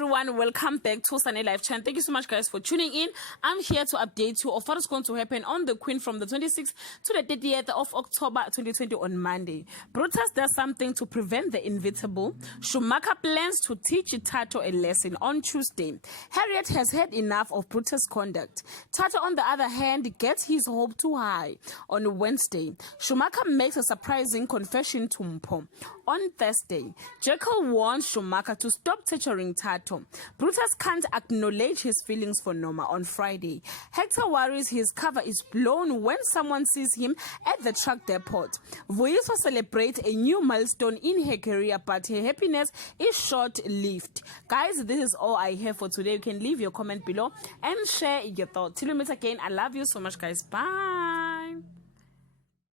everyone, welcome back to Sunny Life Channel. Thank you so much guys for tuning in. I'm here to update you of what is going to happen on the Queen from the 26th to the 30th of October 2020 on Monday. Brutus does something to prevent the inevitable. Schumacher plans to teach Tato a lesson on Tuesday. Harriet has had enough of Brutus' conduct. Tato, on the other hand, gets his hope too high. On Wednesday, Schumacher makes a surprising confession to Mpho. On Thursday, Jekyll warns Schumacher to stop torturing Tato. Brutus can't acknowledge his feelings for Norma. On Friday, Hector worries his cover is blown when someone sees him at the truck depot. Vuyiswa celebrates a new milestone in her career, but her happiness is short-lived. Guys, this is all I have for today. You can leave your comment below and share your thoughts. Till we meet again, I love you so much, guys. Bye.